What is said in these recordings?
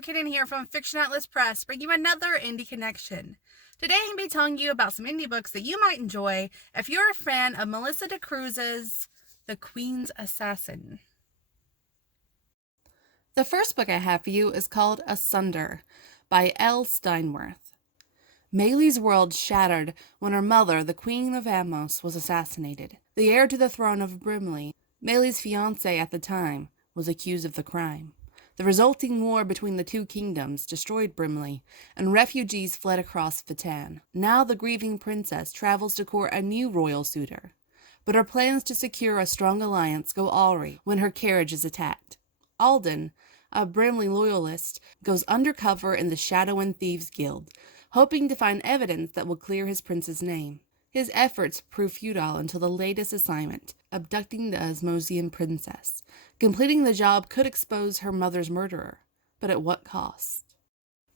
Kitten here from Fiction Atlas Press, bringing you another indie connection. Today I'm going to be telling you about some indie books that you might enjoy if you're a fan of Melissa de Cruz's The Queen's Assassin. The first book I have for you is called Asunder by L. Steinworth. Maylee's world shattered when her mother, the Queen of Amos, was assassinated. The heir to the throne of Brimley, Maylee's fiancé at the time, was accused of the crime. The resulting war between the two kingdoms destroyed Brimley, and refugees fled across Fatan. Now the grieving princess travels to court a new royal suitor, but her plans to secure a strong alliance go awry when her carriage is attacked. Alden, a Brimley loyalist, goes undercover in the Shadow and Thieves Guild, hoping to find evidence that will clear his prince's name. His efforts prove futile until the latest assignment, abducting the Osmosian princess. Completing the job could expose her mother's murderer, but at what cost?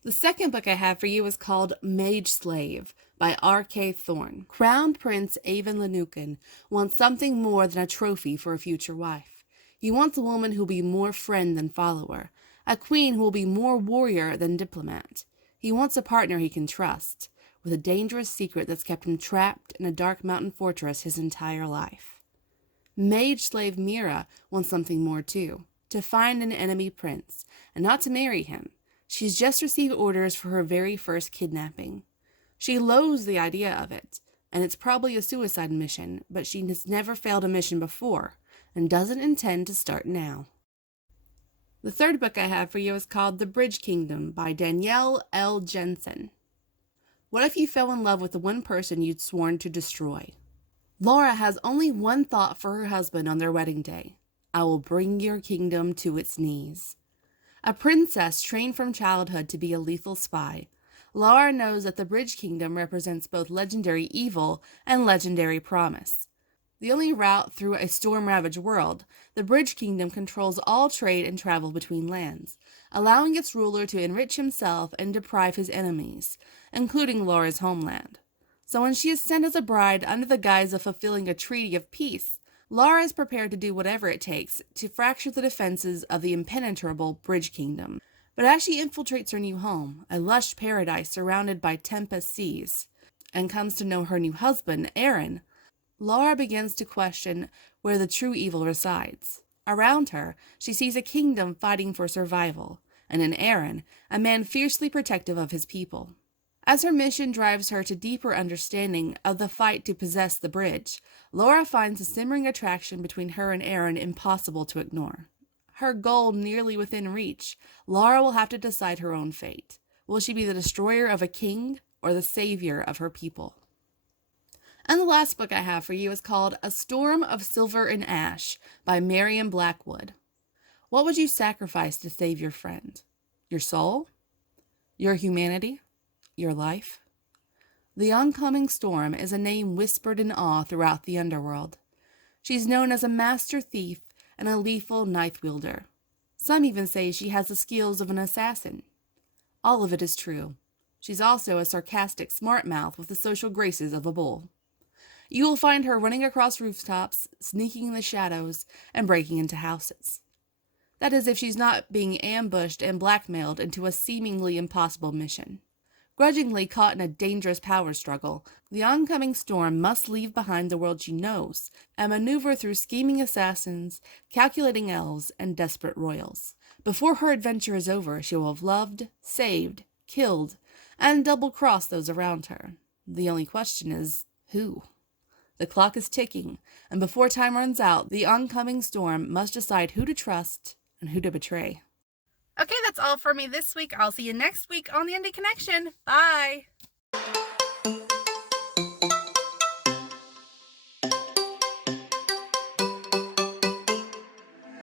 The second book I have for you is called Mage Slave by R.K. Thorne. Crowned Prince Avon Lenukin wants something more than a trophy for a future wife. He wants a woman who will be more friend than follower, a queen who will be more warrior than diplomat. He wants a partner he can trust, with a dangerous secret that's kept him trapped in a dark mountain fortress his entire life. Mage slave Mira wants something more too, to find an enemy prince, and not to marry him. She's just received orders for her very first kidnapping. She loathes the idea of it, and it's probably a suicide mission, but she has never failed a mission before, and doesn't intend to start now. The third book I have for you is called The Bridge Kingdom by Danielle L. Jensen. What if you fell in love with the one person you'd sworn to destroy? Laura has only one thought for her husband on their wedding day. I will bring your kingdom to its knees. A princess trained from childhood to be a lethal spy, Laura knows that the Bridge Kingdom represents both legendary evil and legendary promise. The only route through a storm-ravaged world, the Bridge Kingdom controls all trade and travel between lands, allowing its ruler to enrich himself and deprive his enemies, including Laura's homeland. So when she is sent as a bride under the guise of fulfilling a treaty of peace, Laura is prepared to do whatever it takes to fracture the defenses of the impenetrable Bridge Kingdom. But as she infiltrates her new home, a lush paradise surrounded by tempest seas, and comes to know her new husband, Aaron, Laura begins to question where the true evil resides. Around her, she sees a kingdom fighting for survival, and in Aaron, a man fiercely protective of his people. As her mission drives her to deeper understanding of the fight to possess the bridge, Laura finds a simmering attraction between her and Aaron impossible to ignore. Her goal nearly within reach, Laura will have to decide her own fate. Will she be the destroyer of a king or the savior of her people? And the last book I have for you is called A Storm of Silver and Ash by Marion Blackwood. What would you sacrifice to save your friend? Your soul? Your humanity? Your life? The oncoming storm is a name whispered in awe throughout the underworld. She's known as a master thief and a lethal knife wielder. Some even say she has the skills of an assassin. All of it is true. She's also a sarcastic smart mouth with the social graces of a bull. You will find her running across rooftops, sneaking in the shadows, and breaking into houses. That is if she's not being ambushed and blackmailed into a seemingly impossible mission. Grudgingly caught in a dangerous power struggle, the oncoming storm must leave behind the world she knows and maneuver through scheming assassins, calculating elves, and desperate royals. Before her adventure is over, she will have loved, saved, killed, and double-crossed those around her. The only question is, who? The clock is ticking, and before time runs out, the oncoming storm must decide who to trust and who to betray. Okay, that's all for me this week. I'll see you next week on the Indie Connection. Bye!